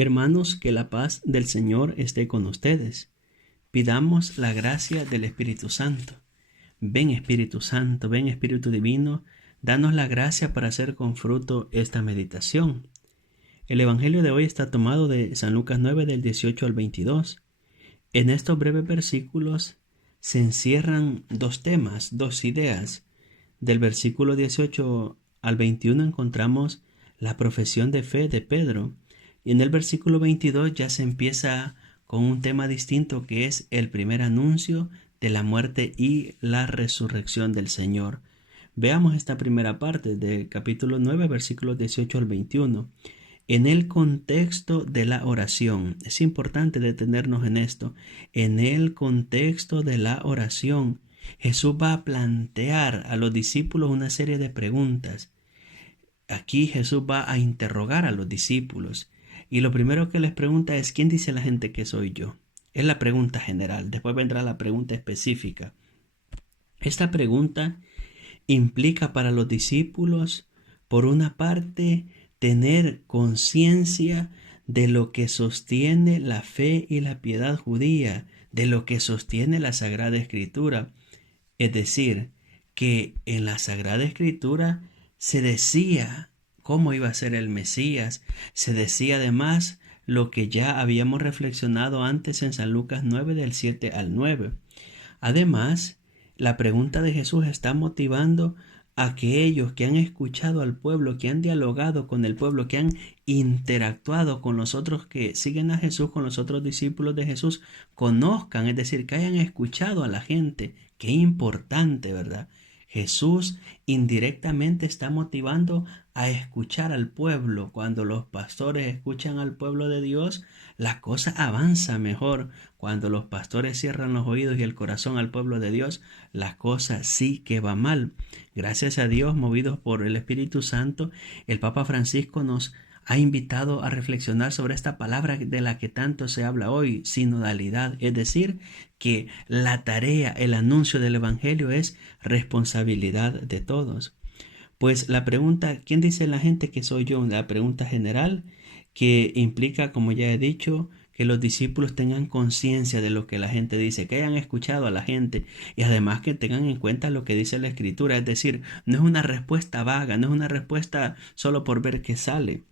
Hermanos, que la paz del Señor esté con ustedes. Pidamos la gracia del Espíritu Santo. Ven Espíritu Santo, ven Espíritu Divino, danos la gracia para hacer con fruto esta meditación. El Evangelio de hoy está tomado de San Lucas 9 del 18 al 22. En estos breves versículos se encierran dos temas, dos ideas. Del versículo 18 al 21 encontramos la profesión de fe de Pedro. Y en el versículo 22 ya se empieza con un tema distinto, que es el primer anuncio de la muerte y la resurrección del Señor. Veamos esta primera parte del capítulo 9, versículos 18 al 21. En el contexto de la oración, es importante detenernos en esto. En el contexto de la oración, Jesús va a plantear a los discípulos una serie de preguntas. Aquí Jesús va a interrogar a los discípulos. Y lo primero que les pregunta es: ¿quién dice la gente que soy yo? Es la pregunta general. Después vendrá la pregunta específica. Esta pregunta implica para los discípulos, por una parte, tener conciencia de lo que sostiene la fe y la piedad judía, de lo que sostiene la Sagrada Escritura. Es decir, que en la Sagrada Escritura se decía cómo iba a ser el Mesías. Se decía además lo que ya habíamos reflexionado antes en San Lucas 9 del 7 al 9. Además, la pregunta de Jesús está motivando a aquellos que han escuchado al pueblo, que han dialogado con el pueblo, que han interactuado con los otros que siguen a Jesús, con los otros discípulos de Jesús, conozcan, es decir, que hayan escuchado a la gente. Qué importante, ¿verdad? Jesús indirectamente está motivando a escuchar al pueblo. Cuando los pastores escuchan al pueblo de Dios, la cosa avanza mejor. Cuando los pastores cierran los oídos y el corazón al pueblo de Dios, la cosa sí que va mal. Gracias a Dios, movidos por el Espíritu Santo, el Papa Francisco nos ha invitado a reflexionar sobre esta palabra de la que tanto se habla hoy, sinodalidad, es decir, que la tarea, el anuncio del Evangelio es responsabilidad de todos. Pues la pregunta, ¿quién dice la gente que soy yo? La pregunta general, que implica, como ya he dicho, que los discípulos tengan conciencia de lo que la gente dice, que hayan escuchado a la gente y además que tengan en cuenta lo que dice la Escritura. Es decir, no es una respuesta vaga, no es una respuesta solo por ver qué sale.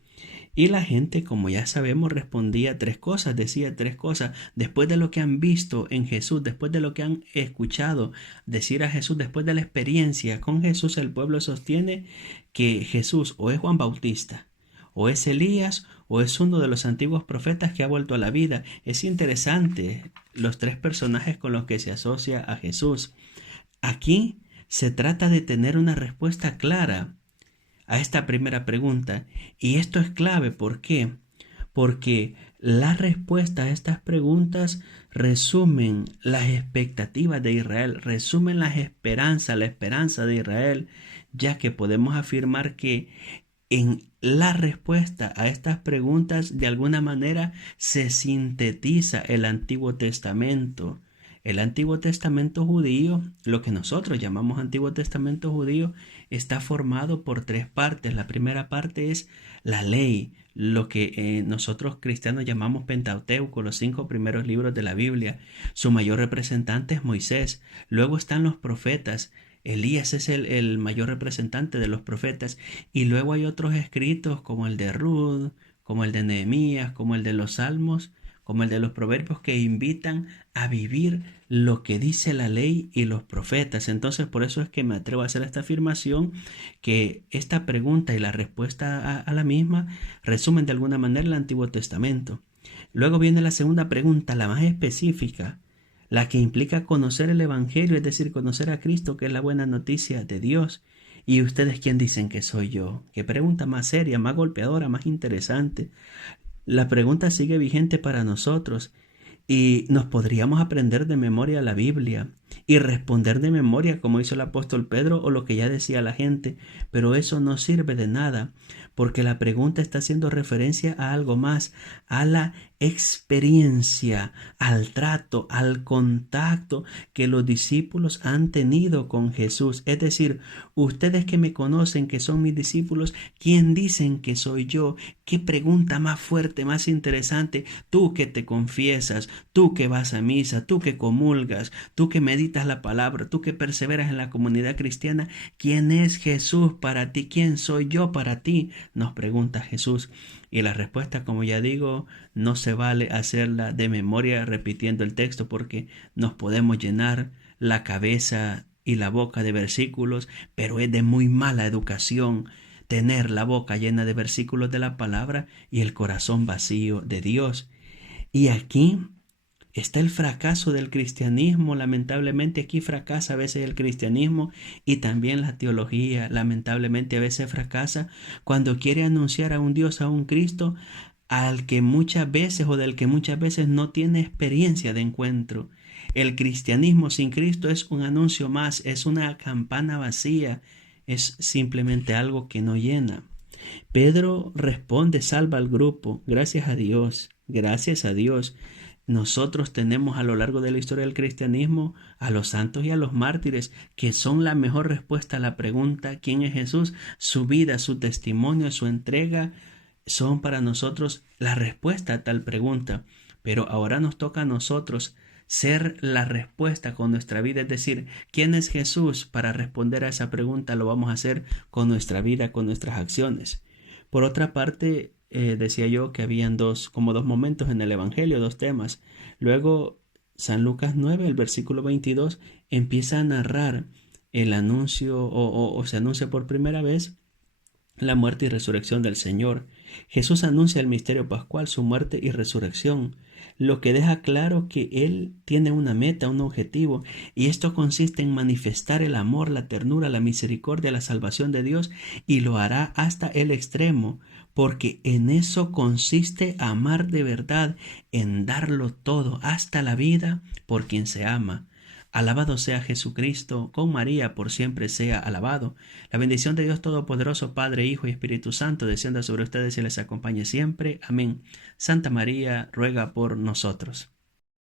Y la gente, como ya sabemos, respondía tres cosas, decía tres cosas. Después de lo que han visto en Jesús, después de lo que han escuchado decir a Jesús, después de la experiencia con Jesús, el pueblo sostiene que Jesús o es Juan Bautista, o es Elías, o es uno de los antiguos profetas que ha vuelto a la vida. Es interesante los tres personajes con los que se asocia a Jesús. Aquí se trata de tener una respuesta clara a esta primera pregunta, y esto es clave. ¿Por qué? Porque la respuesta a estas preguntas resumen las expectativas de Israel, resumen la esperanza de Israel, ya que podemos afirmar que en la respuesta a estas preguntas de alguna manera se sintetiza el Antiguo Testamento. El Antiguo Testamento judío, lo que nosotros llamamos Antiguo Testamento judío, está formado por tres partes. La primera parte es la ley, lo que nosotros cristianos llamamos Pentateuco, los 5 primeros libros de la Biblia. Su mayor representante es Moisés. Luego están los profetas. Elías es el mayor representante de los profetas. Y luego hay otros escritos como el de Ruth, como el de Nehemías, como el de los Salmos, como el de los Proverbios, que invitan a vivir lo que dice la ley y los profetas. Entonces, por eso es que me atrevo a hacer esta afirmación, que esta pregunta y la respuesta a la misma resumen de alguna manera el Antiguo Testamento. Luego viene la segunda pregunta, la más específica, la que implica conocer el Evangelio, es decir, conocer a Cristo, que es la buena noticia de Dios. ¿Y ustedes quién dicen que soy yo? Qué pregunta más seria, más golpeadora, más interesante. La pregunta sigue vigente para nosotros y nos podríamos aprender de memoria la Biblia y responder de memoria como hizo el apóstol Pedro o lo que ya decía la gente, pero eso no sirve de nada porque la pregunta está haciendo referencia a algo más, a la experiencia, al trato, al contacto que los discípulos han tenido con Jesús. Es decir, ustedes que me conocen, que son mis discípulos, ¿quién dicen que soy yo? ¿Qué pregunta más fuerte, más interesante? Tú que te confiesas, tú que vas a misa, tú que comulgas, tú que meditas la palabra, tú que perseveras en la comunidad cristiana, ¿quién es Jesús para ti? ¿Quién soy yo para ti? Nos pregunta Jesús. Y la respuesta, como ya digo, no se vale hacerla de memoria repitiendo el texto porque nos podemos llenar la cabeza y la boca de versículos, pero es de muy mala educación tener la boca llena de versículos de la palabra y el corazón vacío de Dios. Y aquí está el fracaso del cristianismo. Lamentablemente aquí fracasa a veces el cristianismo y también la teología. Lamentablemente a veces fracasa cuando quiere anunciar a un Dios, a un Cristo, al que muchas veces o del que muchas veces no tiene experiencia de encuentro. El cristianismo sin Cristo es un anuncio más, es una campana vacía, es simplemente algo que no llena. Pedro responde, salva al grupo, gracias a Dios, gracias a Dios. Nosotros tenemos a lo largo de la historia del cristianismo a los santos y a los mártires, que son la mejor respuesta a la pregunta ¿quién es Jesús? Su vida, su testimonio, su entrega son para nosotros la respuesta a tal pregunta. Pero ahora nos toca a nosotros ser la respuesta con nuestra vida, es decir, ¿quién es Jesús? Para responder a esa pregunta lo vamos a hacer con nuestra vida, con nuestras acciones. Por otra parte, decía yo que habían como dos momentos en el Evangelio, dos temas. Luego, San Lucas 9, el versículo 22, empieza a narrar el anuncio o se anuncia por primera vez la muerte y resurrección del Señor. Jesús anuncia el misterio pascual, su muerte y resurrección, lo que deja claro que Él tiene una meta, un objetivo, y esto consiste en manifestar el amor, la ternura, la misericordia, la salvación de Dios, y lo hará hasta el extremo, porque en eso consiste amar de verdad, en darlo todo, hasta la vida, por quien se ama. Alabado sea Jesucristo, con María por siempre sea alabado. La bendición de Dios Todopoderoso, Padre, Hijo y Espíritu Santo, descienda sobre ustedes y les acompañe siempre. Amén. Santa María, ruega por nosotros.